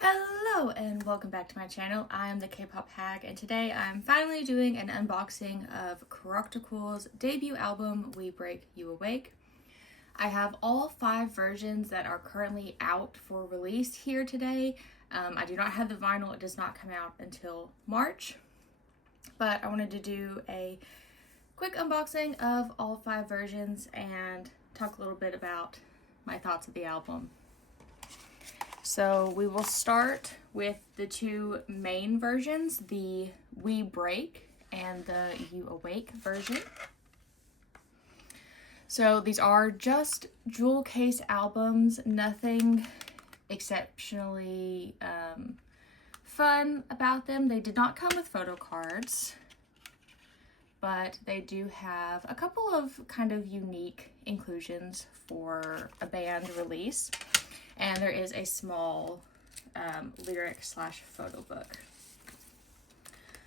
Hello and welcome back to my channel. I am the K-pop hag, and today I'm finally doing an unboxing of ChRocktikal's debut album, We Break You Awake. I have all 5 versions that are currently out for release here today. I do not have the vinyl, it does not come out until March, but I wanted to do a quick unboxing of all 5 versions and talk a little bit about my thoughts of the album. So we will start with the 2 main versions, the We Break and the You Awake version. So these are just jewel case albums, nothing exceptionally fun about them. They did not come with photo cards, but they do have a couple of kind of unique inclusions for a band release. And there is a small lyric/photo book.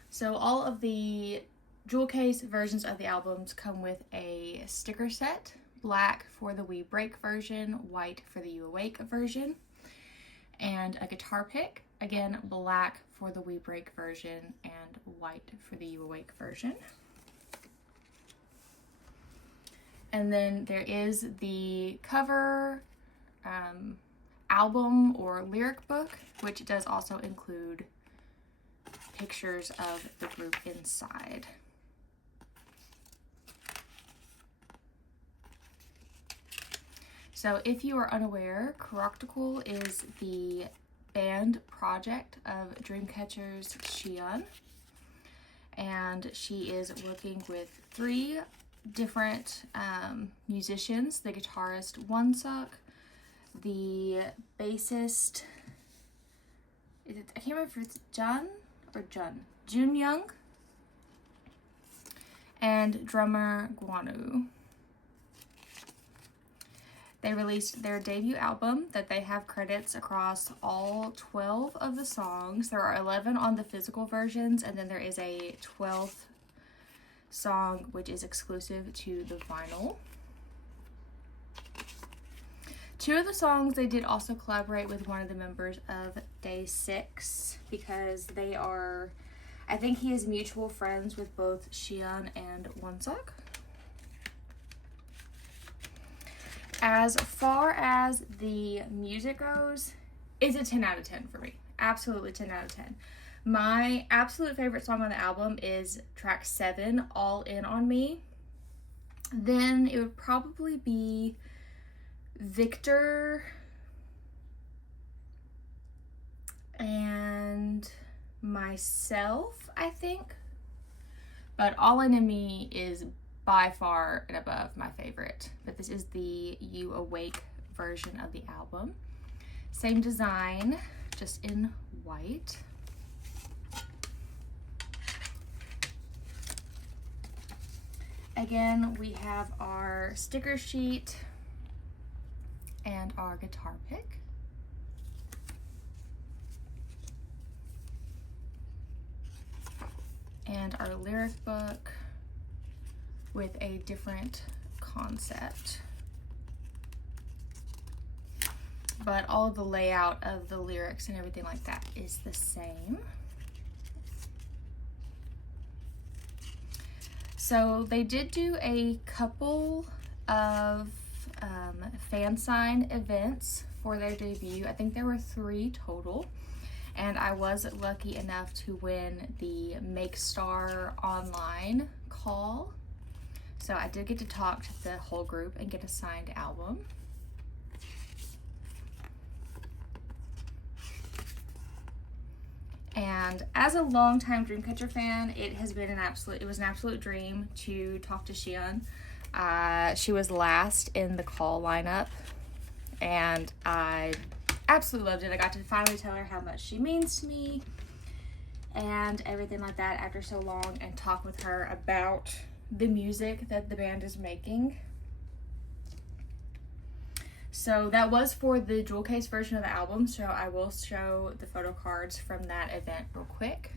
So all of the jewel case versions of the albums come with a sticker set, black for the We Break version, white for the You Awake version, and a guitar pick, again black for the We Break version and white for the You Awake version. And then there is the cover album or lyric book, which does also include pictures of the group inside. So if you are unaware, ChRocktikal is the band project of Dreamcatcher's Xian, and she is working with 3 different musicians, the guitarist Wonseok, the bassist, I can't remember if it's Jun Young, and drummer Guanu. They released their debut album that they have credits across all 12 of the songs. There are 11 on the physical versions, and then there is a 12th song which is exclusive to the vinyl. 2 of the songs they did also collaborate with one of the members of Day 6 because they are, I think he is mutual friends with both Xian and Wonseok. As far as the music goes, it's a 10 out of 10 for me. Absolutely 10 out of 10. My absolute favorite song on the album is track 7, All In On Me. Then it would probably be Victor and Myself, I think. But All In Me is by far and above my favorite. But this is the You Awake version of the album. Same design, just in white. Again, we have our sticker sheet and our guitar pick. And our lyric book with a different concept. But all of the layout of the lyrics and everything like that is the same. So they did do a couple of fan sign events for their debut. I think there were 3 total, and I was lucky enough to win the Make Star online call. So I did get to talk to the whole group and get a signed album. And as a longtime Dreamcatcher fan, it was an absolute dream to talk to Xian. She was last in the call lineup, and I absolutely loved it. I got to finally tell her how much she means to me and everything like that after so long, and talk with her about the music that the band is making. So that was for the jewel case version of the album, so I will show the photo cards from that event real quick.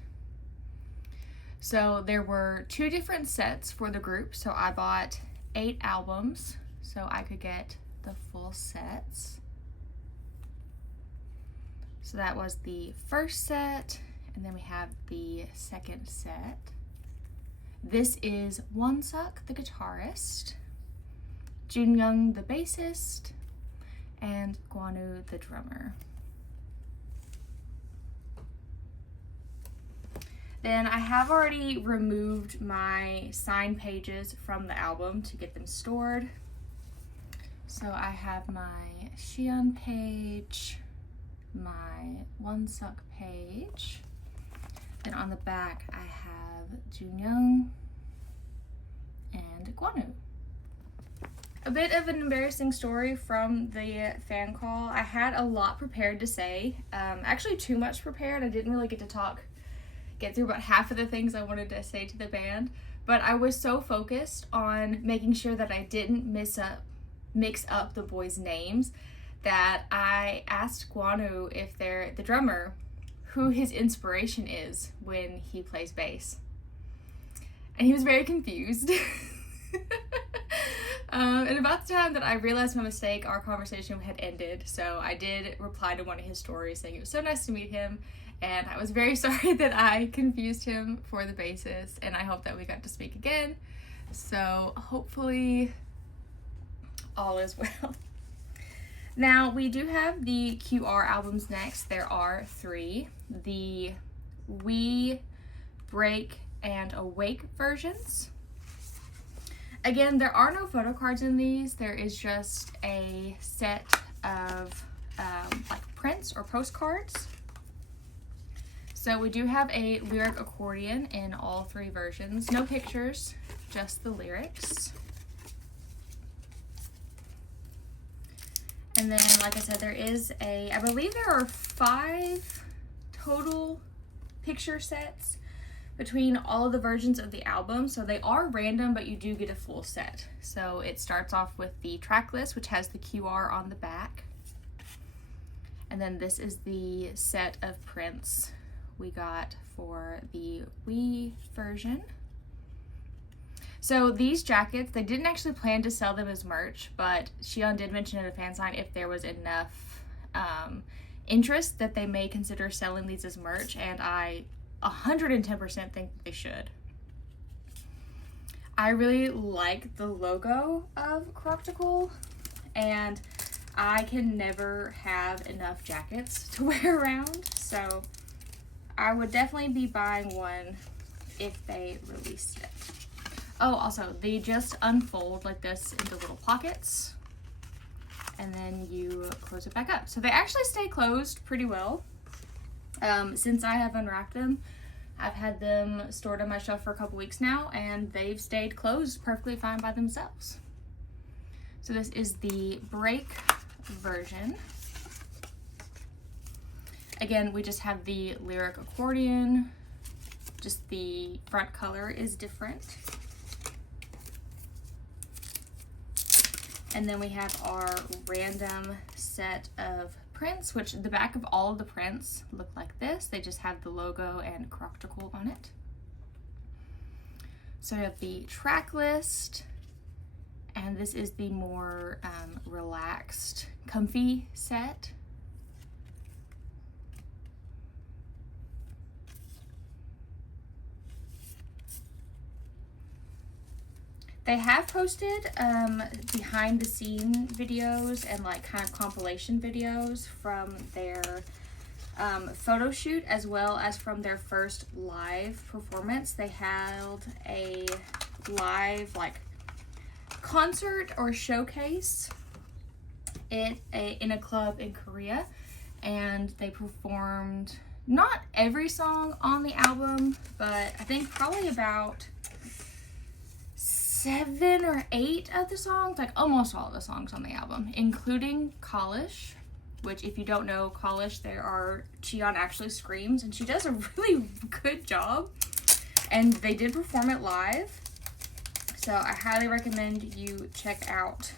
So there were 2 different sets for the group, so I bought 8 albums so I could get the full sets. So that was the first set, and then we have the second set. This is Wonseok, the guitarist, Junyoung, the bassist, and Gwonu, the drummer. Then I have already removed my sign pages from the album to get them stored. So I have my Xion page, my Wonseok page. Then on the back I have Junyoung and Gwonu. A bit of an embarrassing story from the fan call. I had a lot prepared to say, actually too much prepared. I didn't really get through about half of the things I wanted to say to the band, but I was so focused on making sure that I didn't mix up the boys' names that I asked Gwonu, if they're the drummer, who his inspiration is when he plays bass. And he was very confused. And about the time that I realized my mistake, our conversation had ended. So I did reply to one of his stories saying it was so nice to meet him, and I was very sorry that I confused him for the bassist, and I hope that we got to speak again. So hopefully all is well. Now we do have the QR albums next. There are 3. The We, Break, and Awake versions. Again, there are no photo cards in these. There is just a set of like prints or postcards. So we do have a lyric accordion in all 3 versions. No pictures, just the lyrics. And then, like I said, there is I believe there are 5 total picture sets between all of the versions of the album. So they are random, but you do get a full set. So it starts off with the track list, which has the QR on the back. And then this is the set of prints we got for the Wii version. So these jackets, they didn't actually plan to sell them as merch, but Xion did mention in a fan sign if there was enough interest that they may consider selling these as merch, and I 110% think they should. I really like the logo of ChRocktikal, and I can never have enough jackets to wear around, so I would definitely be buying one if they released it. Oh, also, they just unfold like this into little pockets, and then you close it back up. So they actually stay closed pretty well. Since I have unwrapped them, I've had them stored on my shelf for a couple weeks now, and they've stayed closed perfectly fine by themselves. So this is the Break version. Again, we just have the lyric accordion, just the front color is different. And then we have our random set of prints, which the back of all of the prints look like this. They just have the logo and ChRocktikal on it. So we have the track list, and this is the more relaxed, comfy set. They have posted behind the scene videos and like kind of compilation videos from their photo shoot, as well as from their first live performance. They held a live like concert or showcase in a club in Korea, and they performed not every song on the album, but I think probably about 7 or 8 of the songs, like almost all of the songs on the album, including Kalish, which if you don't know Kalish, Xion actually screams, and she does a really good job, and they did perform it live, so I highly recommend you check out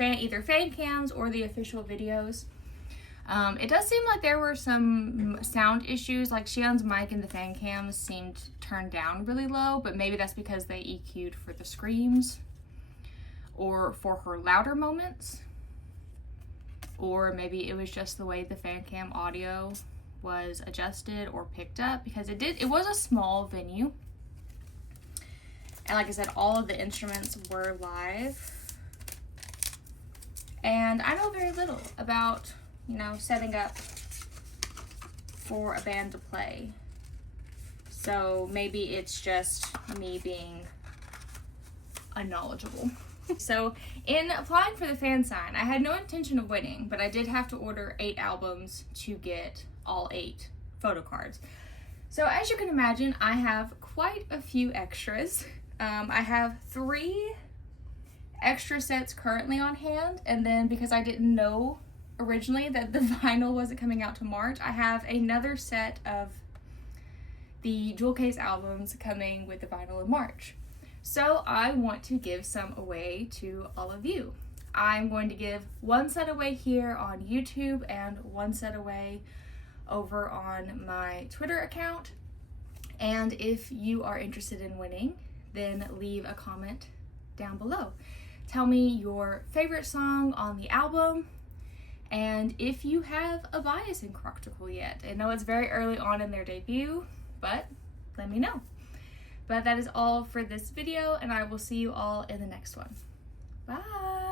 either fan cams or the official videos. It does seem like there were some sound issues, like Xion's mic in the fan cams seemed turned down really low, but maybe that's because they EQ'd for the screams or for her louder moments, or maybe it was just the way the fan cam audio was adjusted or picked up, because it was a small venue. And like I said, all of the instruments were live. And I know very little about, you know, setting up for a band to play. So maybe it's just me being unknowledgeable. So in applying for the fan sign, I had no intention of winning, but I did have to order 8 albums to get all 8 photo cards. So as you can imagine, I have quite a few extras. I have 3 extra sets currently on hand, and then because I didn't know originally that the vinyl wasn't coming out to March, I have another set of the jewel case albums coming with the vinyl in March. So I want to give some away to all of you. I'm going to give 1 set away here on YouTube and 1 set away over on my Twitter account. And if you are interested in winning, then leave a comment down below. Tell me your favorite song on the album, and if you have a bias in ChRocktikal yet. I know it's very early on in their debut, but let me know. But that is all for this video, and I will see you all in the next one. Bye!